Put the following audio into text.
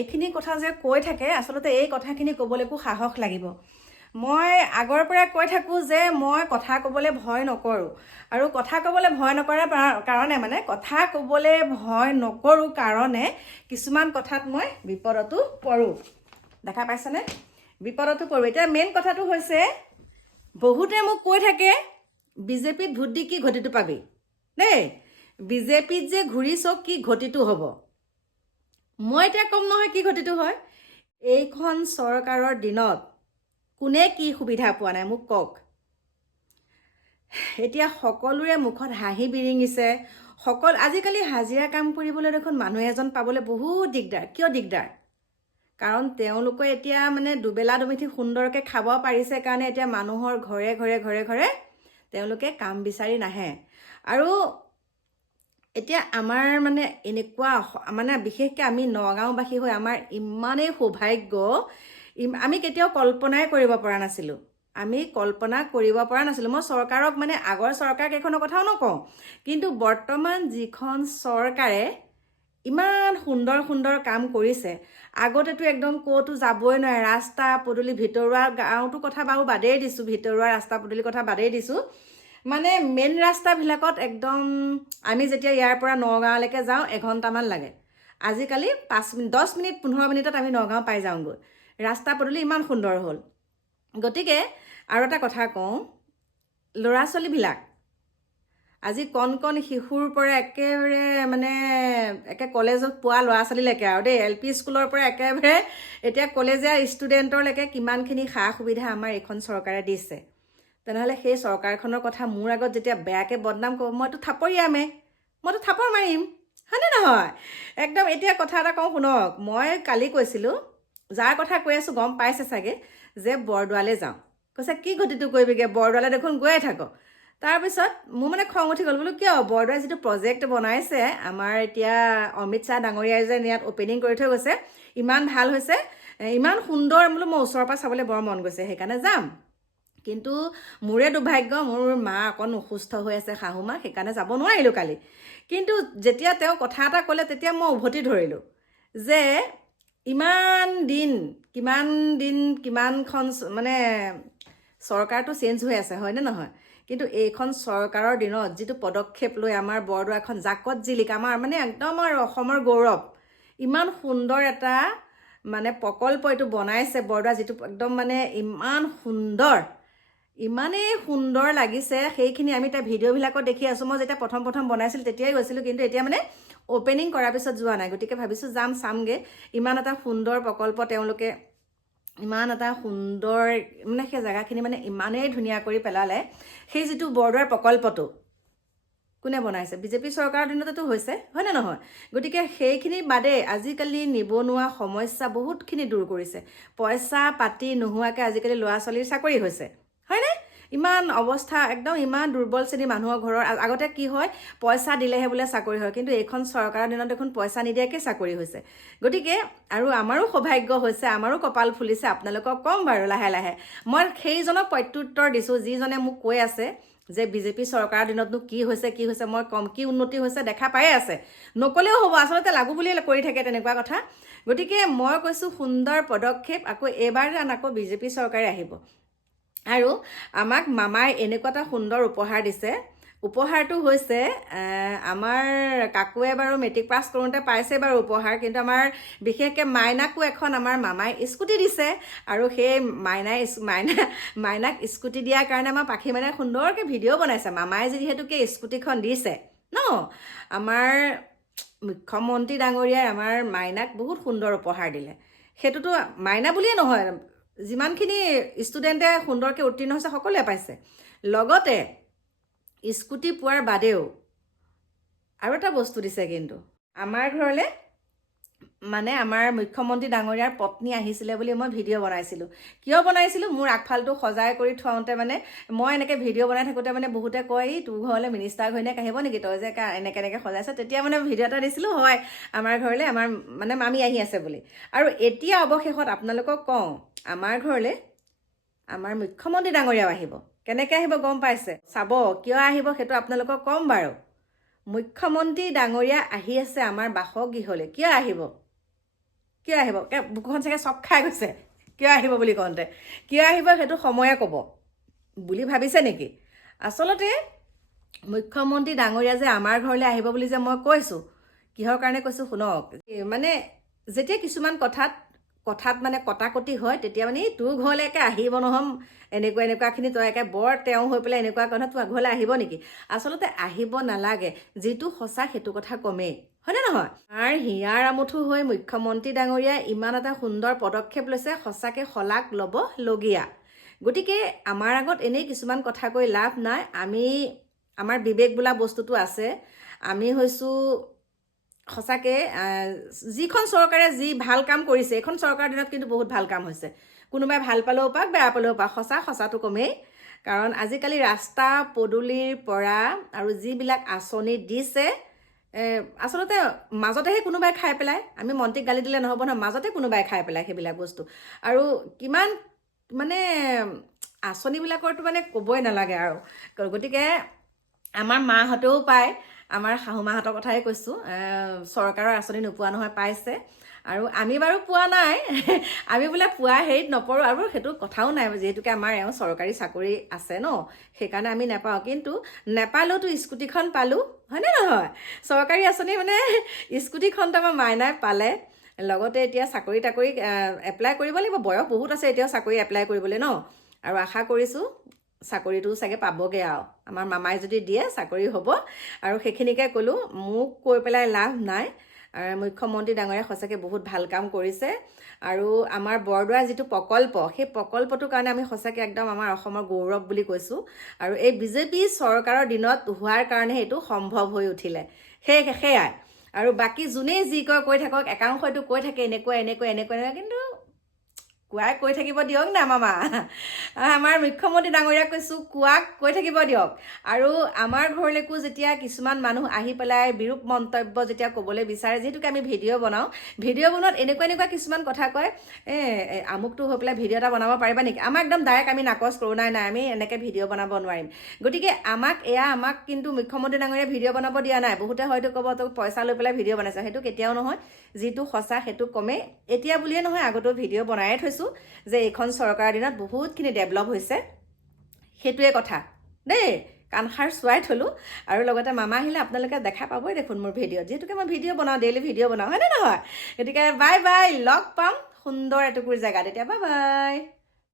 এইখিনি কথা যে কৈ থাকে আচলতে এই কথাখিনি ক'বলৈকো সাহস লাগিব। মই আগৰ পৰা কৈ থাকোঁ যে মই কথা ক'বলৈ ভয় নকৰোঁ, আৰু কথা ক'বলৈ ভয় নকৰাৰ কাৰণে মানে কথা ক'বলৈ ভয় নকৰোঁ কাৰণে কিছুমান কথাত মই বিপদতো পৰোঁ। দেখা পাইছেনে? বিপদতো পৰোঁ। এতিয়া মেইন কথাটো হৈছে, বহুতে মোক কৈ থাকে বিজেপিত ভোট দি কি ঘটিটো পাবি দেই, বিজেপিত যে ঘূৰিছ কি ঘটিটো হ'ব। মই এতিয়া ক'ম নহয় কি ঘটিটো হয়। এইখন চৰকাৰৰ দিনত কোনে কি সুবিধা পোৱা নাই মোক কওক। এতিয়া সকলোৰে মুখত হাঁহি বিৰিঙিছে। আজিকালি হাজিৰা কাম কৰিবলৈ দেখোন মানুহ এজন পাবলৈ বহুত দিগদাৰ। কিয় দিগদাৰ? কাৰণ তেওঁলোকে এতিয়া মানে দুবেলা দুমিঠি সুন্দৰকৈ খাব পাৰিছে কাৰণে এতিয়া মানুহৰ ঘৰে ঘৰে ঘৰে ঘৰে তেওঁলোকে কাম বিচাৰি নাহে। আৰু এতিয়া আমাৰ মানে এনেকুৱা মানে বিশেষকৈ আমি নগাঁওবাসী হৈ আমাৰ ইমানেই সৌভাগ্য, আমি কেতিয়াও কল্পনাই কৰিব পৰা নাছিলোঁ। মই চৰকাৰক মানে আগৰ চৰকাৰকেইখনৰ কথাও নকওঁ, কিন্তু বৰ্তমান যিখন চৰকাৰে ইমান সুন্দৰ সুন্দৰ কাম কৰিছে। আগতেতো একদম ক'তো যাবই নোৱাৰে, ৰাস্তা পদূলি, ভিতৰুৱা গাঁৱতো কথা বাৰু বাদেই দিছোঁ, ভিতৰুৱা ৰাস্তা পদূলিৰ কথা বাদেই দিছোঁ, মানে মেইন ৰাস্তাবিলাকত একদম আমি যেতিয়া ইয়াৰ পৰা নগাঁৱলৈকে যাওঁ এঘণ্টামান লাগে। আজিকালি 10 মিনিট 15 মিনিটত আমি নগাঁও পাই যাওঁগৈ। ৰাস্তা পদূলি ইমান সুন্দৰ হ'ল। গতিকে আৰু এটা কথা কওঁ, ল'ৰা ছোৱালীবিলাক আজি কণ কণ শিশুৰ পৰা একেবাৰে মানে কলেজত পোৱা ল'ৰা ছোৱালীলৈকে আৰু দেই, LP স্কুলৰ পৰা একেবাৰে এতিয়া কলেজীয়া ষ্টুডেণ্টৰলৈকে কিমানখিনি সা সুবিধা আমাৰ এইখন চৰকাৰে দিছে। তেনেহ'লে সেই চৰকাৰখনৰ কথা মোৰ আগত যেতিয়া বেয়াকৈ বদনাম ক'ব, মইতো থাপৰ মাৰিম, হয়নে নহয়? একদম এতিয়া কথা এটা কওঁ শুনক। মই কালি কৈছিলোঁ, যাৰ কথা কৈ আছোঁ গম পাইছে চাগে, যে বৰদোৱালৈ যাওঁ। কৈছে কি ঘটিটো কৰিবিগৈ, বৰদোৱালৈ দেখোন গৈয়ে থাক। তাৰপিছত মোৰ মানে খং উঠি গ'ল। বোলো কিয়? বৰদোৱাই যিটো প্ৰজেক্ট বনাইছে আমাৰ এতিয়া অমিত শ্বাহ ডাঙৰীয়াই যে ইয়াত অ'পেনিং কৰি থৈ গৈছে, ইমান ভাল হৈছে, ইমান সুন্দৰ, বোলো মই ওচৰৰ পৰা চাবলৈ বৰ মন গৈছে, সেইকাৰণে যাম। কিন্তু মোৰে দুৰ্ভাগ্য, মোৰ মা অকণ অসুস্থ হৈ আছে, শাহু মা, সেইকাৰণে যাব নোৱাৰিলোঁ কালি। কিন্তু যেতিয়া তেওঁ কথা এটা ক'লে তেতিয়া মই উভতি ধৰিলোঁ যে কিমানখন মানে চৰকাৰটো চেঞ্জ হৈ আছে, হয়নে নহয়? কিন্তু এইখন চৰকাৰৰ দিনত যিটো পদক্ষেপ লৈ আমাৰ বৰদোৱাখন জাকত জিলিক, আমাৰ মানে একদম আৰু অসমৰ গৌৰৱ, ইমান সুন্দৰ এটা মানে প্ৰকল্প এইটো বনাইছে বৰদোৱা, যিটো একদম মানে ইমানেই সুন্দৰ লাগিছে। সেইখিনি আমি তাৰ ভিডিঅ'বিলাকত দেখি আছোঁ। মই যেতিয়া প্ৰথম বনাইছিলোঁ তেতিয়াই গৈছিলোঁ, কিন্তু এতিয়া মানে অ'পেনিং কৰাৰ পিছত যোৱা নাই। গতিকে ভাবিছোঁ যাম, চামগৈ। ইমান এটা সুন্দৰ প্ৰকল্প তেওঁলোকে, ইমান এটা সুন্দৰ মানে সেই জেগাখিনি মানে ইমানেই ধুনীয়া কৰি পেলালে। সেই যিটো বৰদোৱাৰ প্ৰকল্পটো কোনে বনাইছে? বিজেপি চৰকাৰৰ দিনতেতো হৈছে, হয়নে নহয়? গতিকে সেইখিনি বাদে আজিকালি নিবনুৱা সমস্যা বহুতখিনি দূৰ কৰিছে। পইচা পাতি নোহোৱাকৈ আজিকালি ল'ৰা ছোৱালীৰ চাকৰি হৈছে, হয়নে? ইমান অৱস্থা একদম ইমান দুৰ্বল শ্ৰেণীৰ মানুহৰ ঘৰৰ। আগতে কি হয়, পইচা দিলেহে বোলে চাকৰি হয়, কিন্তু এইখন চৰকাৰৰ দিনত দেখোন পইচা নিদিয়াকৈ চাকৰি হৈছে। গতিকে আৰু আমাৰো সৌভাগ্য হৈছে, আমাৰো কপাল ফুলিছে। আপোনালোকক ক'ম বাৰু লাহে লাহে। মই সেইজনক প্ৰত্যুত্তৰ দিছোঁ যিজনে মোক কৈ আছে যে বিজেপি চৰকাৰৰ দিনতনো কি হৈছে। মই ক'ম কি উন্নতি হৈছে, দেখা পায়ে আছে, নক'লেও হ'ব, আচলতে লাগু বুলিয়ে কৰি থাকে তেনেকুৱা কথা। গতিকে মই কৈছোঁ সুন্দৰ পদক্ষেপ। আকৌ এইবাৰ আকৌ বিজেপি চৰকাৰে আহিব, আৰু আমাক মামাই এনেকুৱা এটা সুন্দৰ উপহাৰ দিছে। উপহাৰটো হৈছে, আমাৰ কাকুৱে বাৰু মেট্ৰিক পাছ কৰোঁতে পাইছে বাৰু উপহাৰ, কিন্তু আমাৰ বিশেষকৈ মাইনাকো এখন আমাৰ মামাই স্কুটি দিছে। আৰু সেই মাইনাক স্কুটি দিয়াৰ কাৰণে আমাৰ পাখি মানে সুন্দৰকৈ ভিডিঅ' বনাইছে। মামাই যিহেতুকে স্কুটিখন দিছে ন, আমাৰ মুখ্যমন্ত্ৰী ডাঙৰীয়াই আমাৰ মাইনাক বহুত সুন্দৰ উপহাৰ দিলে। সেইটোতো মাইনা বুলিয়ে নহয়, যিমানখিনি ষ্টুডেণ্টে সুন্দৰকৈ উত্তীৰ্ণ হৈছে সকলোৱে পাইছে। লগতে স্কুটি পোৱাৰ বাদেও আৰু এটা বস্তু দিছে, কিন্তু আমাৰ ঘৰলৈ মানে আমাৰ মুখ্যমন্ত্ৰী ডাঙৰীয়াৰ পত্নী আহিছিলে বুলি মই ভিডিঅ' বনাইছিলোঁ। কিয় বনাইছিলোঁ? মোৰ আগফালটো সজাই কৰি থওঁতে মানে মই এনেকৈ ভিডিঅ' বনাই থাকোঁতে মানে বহুতে কয়, এই তোৰ ঘৰলৈ মিনিষ্টাৰ ঘৈণীয়েক আহিব নেকি, তই যে এনেকৈ সজাইছ। তেতিয়া মানে ভিডিঅ' এটা দিছিলোঁ, হয় আমাৰ ঘৰলৈ আমাৰ মানে মামী আহি আছে বুলি। আৰু এতিয়া অৱশেষত আপোনালোকক কওঁ, আমাৰ ঘৰলৈ আমাৰ মুখ্যমন্ত্ৰী ডাঙৰীয়াও আহিব। কেনেকৈ আহিব গম পাইছে? চাব। কিয় আহিব সেইটো আপোনালোকক ক'ম বাৰু। মুখ্যমন্ত্ৰী ডাঙৰীয়া আহি আছে আমাৰ বাসগৃহলৈ। কিয় আহিব? কিয় আহিব? বুকুখন চাগে চক খাই গৈছে কিয় আহিব বুলি কওঁতে। কিয় আহিব সেইটো সময়ে ক'ব বুলি ভাবিছে নেকি? আচলতে মুখ্যমন্ত্ৰী ডাঙৰীয়া যে আমাৰ ঘৰলৈ আহিব বুলি যে মই কৈছোঁ, কিহৰ কাৰণে কৈছোঁ শুনক। মানে যেতিয়া কিছুমান কথাত মানে কটাকটি হয়, তেতিয়া মানে তোৰ ঘৰলৈকে আহিব নহ'ম, এনেকুৱাখিনি তই একে বৰ তেওঁ হৈ পেলাই এনেকুৱা কথা তোৰ ঘৰলৈ আহিব নেকি? আচলতে আহিব নালাগে, যিটো সঁচা সেইটো কথা কমেই, হয়নে নহয়? আৰু হিয়াৰ আমঠু হৈ মুখ্যমন্ত্ৰী ডাঙৰীয়াই ইমান এটা সুন্দৰ পদক্ষেপ লৈছে, সঁচাকৈ শলাগ ল'বলগীয়া। গতিকে আমাৰ আগত এনেই কিছুমান কথা কৈ লাভ নাই। আমাৰ বিবেক বোলা বস্তুটো আছে। আমি হৈছোঁ সঁচাকৈ যিখন চৰকাৰে যি ভাল কাম কৰিছে, এইখন চৰকাৰৰ দিনত কিন্তু বহুত ভাল কাম হৈছে। কোনোবাই ভাল পালেও পাক, বেয়া পালেও পাক, সঁচাটো কমেই। কাৰণ আজিকালি ৰাস্তা পদূলিৰ পৰা আৰু যিবিলাক আঁচনি দিছে, আচলতে মাজতেহে কোনোবাই খাই পেলাই। আমি মন্ত্ৰীক গালি দিলে নহ'ব নহয়, মাজতে কোনোবাই খাই পেলাই সেইবিলাক বস্তু। আৰু কিমান মানে আঁচনিবিলাকৰতো মানে ক'বই নালাগে আৰু। গতিকে আমাৰ মাহঁতেও পায়, আমাৰ শাহুমাহঁতৰ কথাই কৈছোঁ, চৰকাৰৰ আঁচনি নোপোৱা নহয়, পাইছে। আৰু আমি বাৰু পোৱা নাই, আমি বোলে পোৱা হেৰিত নপৰোঁ, আৰু সেইটো কথাও নাই, যিহেতুকে আমাৰ চৰকাৰী চাকৰি আছে ন, সেইকাৰণে আমি নাপাওঁ। কিন্তু নেপালেওতো স্কুটিখন পালোঁ, হয়নে নহয়? চৰকাৰী আঁচনি মানে স্কুটিখনটো আমাৰ মাইনাই পালে। লগতে এতিয়া চাকৰি এপ্লাই কৰিব লাগিব, বয়স বহুত আছে এতিয়াও চাকৰি এপ্লাই কৰিবলৈ ন। আৰু আশা কৰিছোঁ চাকৰিটো চাগে পাবগৈ আৰু, আমাৰ মামাই যদি দিয়ে চাকৰি হ'ব। আৰু সেইখিনিকে ক'লোঁ, মোক কৈ পেলাই লাভ নাই। মুখ্যমন্ত্ৰী ডাঙৰীয়াই সঁচাকৈ বহুত ভাল কাম কৰিছে। আৰু আমাৰ বৰদোৱাৰ যিটো প্ৰকল্প, সেই প্ৰকল্পটোৰ কাৰণে আমি সঁচাকৈ একদম আমাৰ অসমৰ গৌৰৱ বুলি কৈছোঁ। আৰু এই বিজেপি চৰকাৰৰ দিনত হোৱাৰ কাৰণে এইটো সম্ভৱ হৈ উঠিলে। সেয়াই। আৰু বাকী যোনেই যি কৈ থাকক, একাংশইটো কৈ থাকে এনেকুৱা, কিন্তু কোৱাই কৈ থাকিব দিয়ক না মামা। আমাৰ মুখ্যমন্ত্ৰী ডাঙৰীয়াক কৈছোঁ, কোৱাক কৈ থাকিব দিয়ক। আৰু আমাৰ ঘৰলৈকো যেতিয়া কিছুমান মানুহ আহি পেলাই বিৰূপ মন্তব্য যেতিয়া ক'বলৈ বিচাৰে, যিহেতুকে আমি ভিডিঅ' বনাওঁ, ভিডিঅ' বনোৱাত এনেকুৱা কিছুমান কথা কয়, আমুকটো হৈ পেলাই ভিডিঅ' এটা বনাব পাৰিবা নেকি? আমাক একদম ডাইৰেক্ট আমি নাকচ কৰোঁ, নাই আমি এনেকৈ ভিডিঅ' বনাব নোৱাৰিম। গতিকে আমাক কিন্তু মুখ্যমন্ত্ৰী ডাঙৰীয়াই ভিডিঅ' বনাব দিয়া নাই। বহুতে হয়তো ক'ব তোক পইচা লৈ পেলাই ভিডিঅ' বনাইছে, সেইটো কেতিয়াও নহয়। যিটো সঁচা সেইটো কমেই। এতিয়া বুলিয়ে নহয়, আগতেও ভিডিঅ' বনায়ে থৈছোঁ যে এইখন চৰকাৰৰ দিনত বহুতখিনি ডেভেলপ হৈছে, সেইটোৱে কথা দেই। কাণষাৰ চোৱাই থলোঁ। আৰু লগতে মামা আহিলে আপোনালোকে দেখা পাবই দেখোন মোৰ ভিডিঅ'ত, যিহেতুকে মই ভিডিঅ' বনাওঁ, ডেইলি ভিডিঅ' বনাওঁ, হয়নে নহয়? গতিকে বাই, লগ পাম সুন্দৰ এটুকুৰ জেগাত। এতিয়া বাই।